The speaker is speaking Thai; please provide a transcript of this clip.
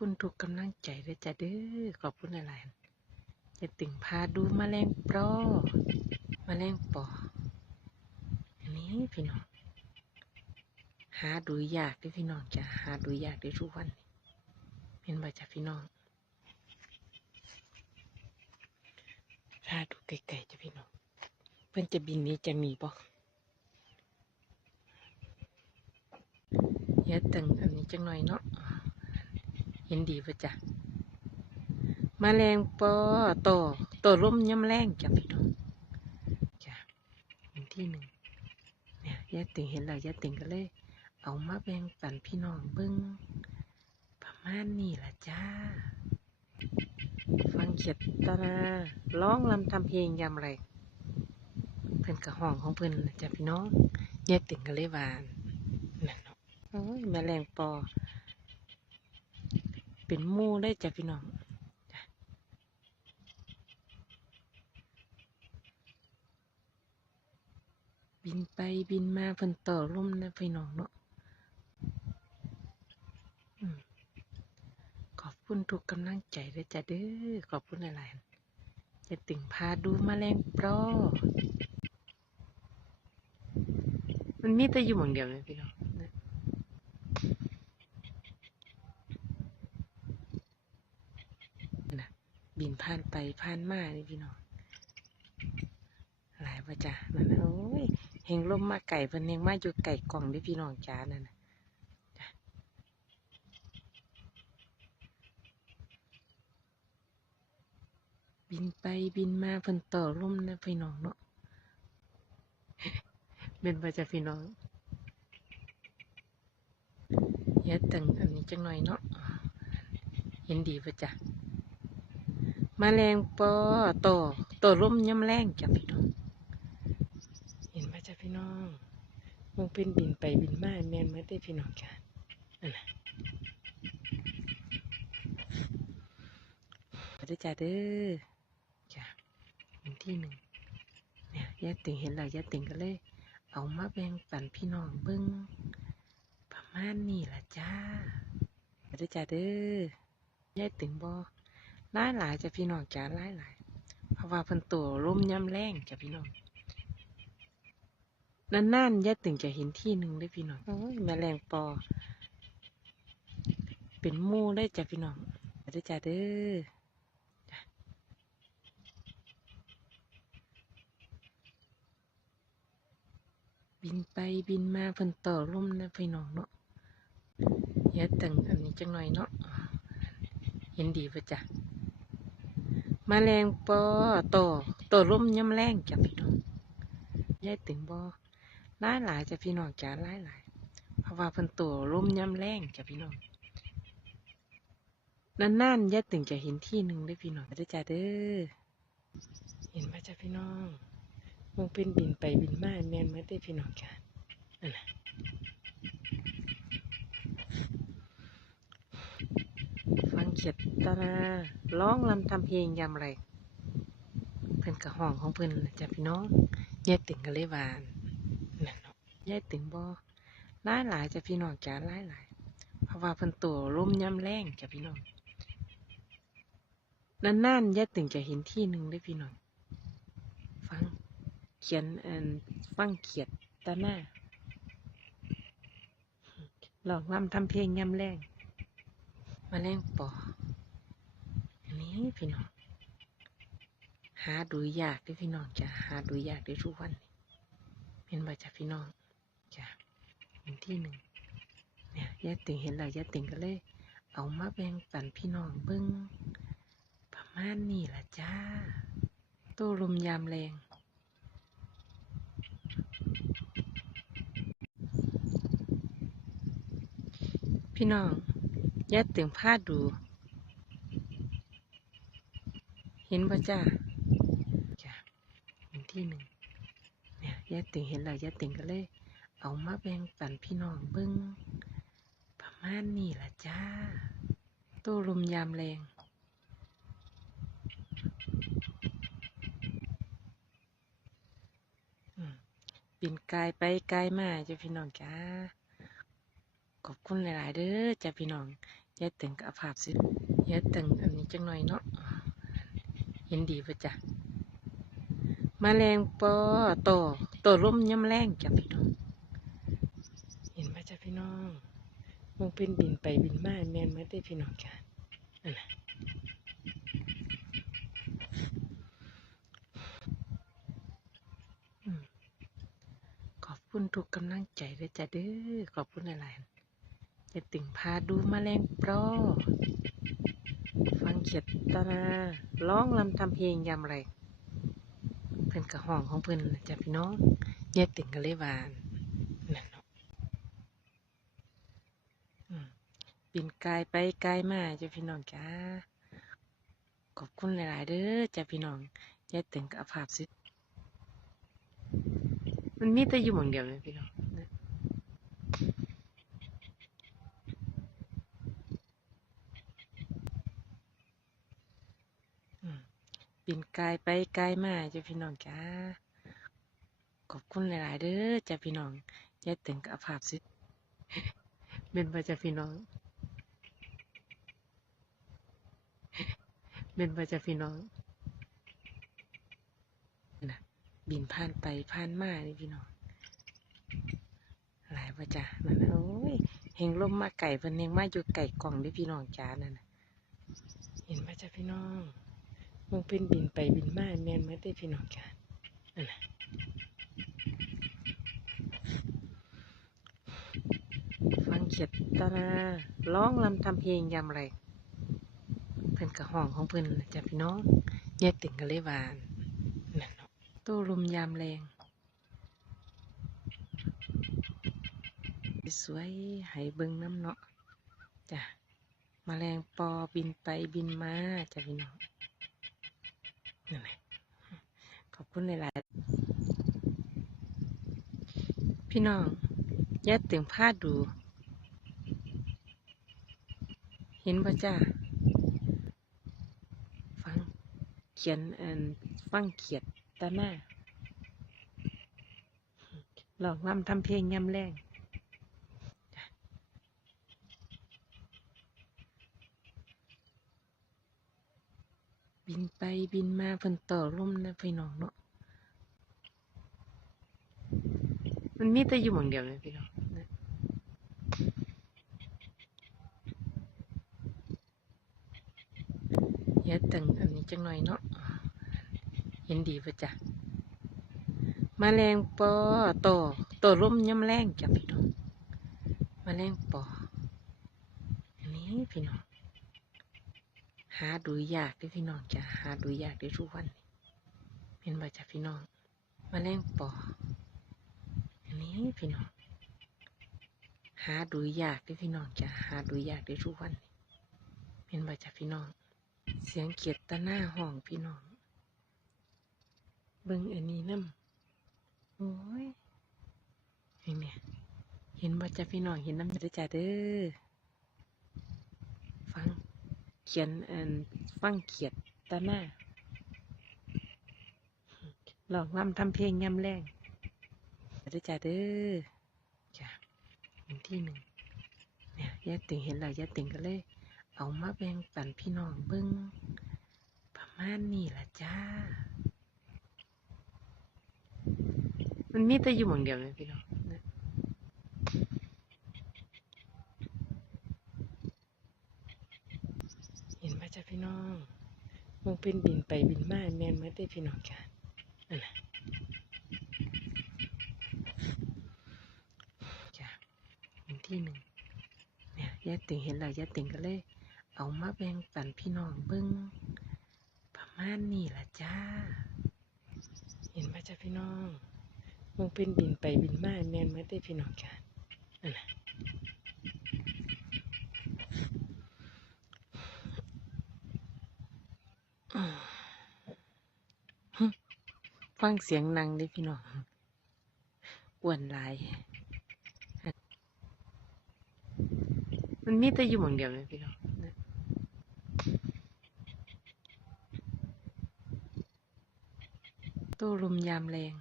คุณทุกกำลังใจเด้อจ้ะเด้อขอบคุณหลายๆจะติ่งพาดูแมลงปลอแมลงปออันนี้พี่น้องหาดูยากเด้อพี่น้องจะหาดูยากเด้อทุกวันเป็นบ่จ้ะพี่น้องพาดูไกลๆจ้ะพี่น้องเพื่อนจะบินนี้จะมีบ่อย่าตึงอันนี้จังหน่อยเนาะ เห็นดีปะจ๊ะมแมลงปอโตโตร่มย่ำแรงจ้ะพี่น้องจ้ะเห็นที่หนึ่งเนี่ยยาติงเห็นแล้วยาติงก็เลย เอามาแบ่งปันพี่น้องเบิ้งประมาณนี้ละจ้า ฟังเขียดตานาร้องลำทำเพลงยำไรเพื่อนกระห้องของเพื่อนจ้ะพี่น้องยาติงก็เลยวานนั่นเนาะโอ้ยแมลงปอ เป็นมู่ได้จ้ะพี่น้องบินไปบินมาเพิ่นต่อร่มนะพี่น้องเนาะขอบคุณทุกกำลังใจเลยจ้ะเด้อขอบคุณหลายๆจะติ่งพาดูแมลงปอมันมีแต่อยู่หมองเดียวเลยพี่น้องนะ นะ บินผ่านไปผ่านมานี่พี่น้องหลายว่าจ้ะนั่นนะโอ้ยเฮงลมมาไก่เพิ่นเฮงมาอยู่ไก่กล่องด้พี่น้องจ้านั่นนะบินไปบินมาเพิ่นต่อลมนะพี่น้องเนาะเป็นว่าจ้ะพี่น้องอย่าตึงอันนี้จังหน่อยเนาะเห็นดีป่ะจ้ะ มแมลงปอโตโตร่มย่ำแรงจ้ะพี่น้อง เห็นไหมจ้ะพี่น้องมงเป็นบินไปบินมาแมนมื่อได้พี่น้องจ้ะนั่นน่ะไปเด้จ้ะเด้อจ้ะเห็นที่หนึ่งเนี่ยยาติ่งเห็นแล้วยาติ่งก็เลย เอามาแบ่งปันพี่น้องเบิ้งประมาณนี้ละจ้าไปเด้จ้ะเด้อยาติ่งบอ หลายหลายจะพี่น้องจ้าหลายหลายเพราะว่าเพิ่นตัวร่มย่ำแรงจ้ะพี่น้องนานๆยายถึงจะเห็นที่หนึ่งได้พี่น้องโอ้ยแมลงปอ เป็นมู่ได้จ้ะพี่น้องไปด้จ้าเด้อบินไปบินมาเพิ่นต่อร่มนะพี่น้องเนาะอย่าตึงอันนี้จังหน่อยเนาะเห็นดีป่ะจ้ะ มาแมลงปอโตโตร่มย่ำแรงจ้ะพี่น้องยายถึงบอหลายหลายจ้ะพี่น้องจ้าหลายหลายเพราะว่าเพิ่นตัวร่มย่ำแรงจ้ะพี่น้องนานๆยายถึงจะเห็นที่หนึ่งได้พี่น้องเด้จ้าเด้อเห็นไหมจ้ะพี่น้องมึงเป็นบินไปบินมาแมนเมื่อได้พี่น้องจ้านั่นน่ะ เขียดตานาร้องลำทำเพลงยำไรเพิ่นกระห้องของเพิ่นน่ะจ้ะพี่น้องแยายติ่งก็เลยวานนั่นเนาะยายติ่งบ่หลายหลายจ้ะพี่น้องจ้าหลายหลาย เพราะว่าเพิ่นตัวร่มย่ำแรงจ้ะพี่น้องนานๆยายกติ่งจะเห็นที่หนึ่งได้พี่น้องฟังเขียนอันฟังเขียดตาหน้าลองลำทำเพลงย่ำแรง มาแรงปออันนี้พี่น้อง หาดูยากเด้วยพี่น้องจะหาดูยากเด้ทุกวันเป็นบ่จ้ะพี่น้องจ้ะเป็นที่หนึ่งเนี่ยยาติงเห็นแล้วยาติงก็เลย เอามาแบ่งปันพี่น้องเบิ้งประมาณนี้ละจ้าโตลมยามแรงพี่น้อง ยายติ่งพาดู เห็นป่ะจ้าจ้ะเห็นที่หนึ่งเนี่ยยายติ่งเห็นแล้วยายติ่งก็เลย เอามาแบ่งปันพี่น้องเบิ้งประมาณนี้ล่ะจ้าโตลมยามแรงบินกายไปกายมาจ้ะพี่น้องจ้า ขอบคุณหลาย ๆ เด้อจ้ะพี่น้องยายตึงกับภาพสิยายตึงอันนี้จังหน่อยเนาะเห็นดีปะจ๊ะมาแมลงปอโตโตร่มย่ำแรงจ้ะพี่น้อง เห็นปะจ๊ะพี่น้องมองเป็นบินไปบินมาแมนมาได้พี่น้องจ้ะนั่นน่ะขอบคุณทุกกำลังใจเลยจ้ะเด้อขอบคุณหลายๆ จะติ่งพาดูแมลงปลอฟังเขียดตานาร้องลำทำเพลงยำไรเพิ่นกระห้องของเพิ่นน่ะจ้ะพี่น้องยายติ่งก็เลยวานนั่นเนาะบินกายไปกายมาจ้ะพี่น้องจ้าขอบคุณหลาย ๆ เด้อจ้ะพี่น้องยายติ่งก็เอาภาพสิมันมีแต่อยู่หมองเดียวเลยพี่น้องนะ อืม บินกายไปกายมาจ้ะพี่น้องจ้าขอบคุณหลาย ๆ เด้อจ้ะพี่น้องยายตึงกับภาพสิเป็นบ่จ้ะพี่น้องเป็นบ่จ้ะพี่น้องนะบินผ่านไปผ่านมานี่พี่น้องหลายบ่จ้ะนั่นนะโอ้ยเฮงลมมาไก่เพิ่นเฮงมาอยู่ไก่กล่องด้พี่น้องจ้านั่นนะเห็นบ่จ้ะพี่น้อง มองเป็นบินไปบินมาแมนมาได้พี่น้องจ้านั่นน่ะฟังเขียดตานาร้องลำทำเพลงยำไรเพิ่นกระห้องของเพิ่นน่ะจ้ะพี่น้องแยกติ่งกันเลยวานนั่นเนาะโต้ลมยามแรงสวยๆให้เบิงน้ำเนาะจ้ะแมลงปอบินไปบินมาจ้ะพี่น้อง ขอบคุณหลายๆพี่น้องย่าตึงพลาดดู เห็นป่ะจ้า ฟังเขียนอันฟังเขียดตาหน้าลองรำทำเพลงยำแรง บินไปบินมาเพิ่นต่อร่มนะพี่น้องเนาะมันมีแต่อยู่หมองเดียวเลยพี่น้องนะอย่าตึงอันนี้จังหน่อยเนาะเห็นดีปะจ๊ะมาแมลงปอโตโตร่มย่ำแรงจ้ะพี่น้องมาแมลงปออันนี้พี่น้อง หาดูยากเด้วยพี่น้องจ้ะหาดูยากเด้ทุกวันเป็นบ่จ้ะพี่น้องมาแมลงปออันนี้พี่น้องหาดูยากเด้วยพี่น้องจ้ะหาดูยากเด้ทุกวันเป็นบ่จ้ะพี่น้อง เสียงเขียดตาหน้าห้องพี่น้อง เบิ่งอันนี้น้ำโอ้ยเห็นเนี่ยเห็นบ่จ้ะพี่น้องเห็นน้ำจะจ้ะเด้อ เขียนอันฟังเขียดตาหน้าลองรำทำเพลงยำแรงเด้อจ้าเด้อจ้ะอันที่หนึ่งเนี่ยยาติ่งเห็นแล้วยาติ่งก็เลย เอามาแบ่งปันพี่น้องเบิ้งประมาณนี้ล่ะจ้า มันมีแต่อยู่หมองเดียวเลยพี่น้องนะเห็นไหม จ้ะพี่น้องมองเป็นบินไปบินมาแมนมาได้พี่น้องจ้านั่นนะจ้ะอันที่หนึ่งเนี่ยยาติ่งเห็นแล้วยาติ่งก็เลย เอามาแบ่งปันพี่น้องเบิ้งประมาณนี้ล่ะจ้า เห็นไหมจ้ะพี่น้องมองเป็นบินไปบินมาแมนมาได้พี่น้องจ้านั่นนะอืมฮึ ฟังเสียงนังดิพี่น้องอ้วนหลาย มันมีแต่อยู่หมองเดียวเลยพี่น้องตู้ลมยามแรง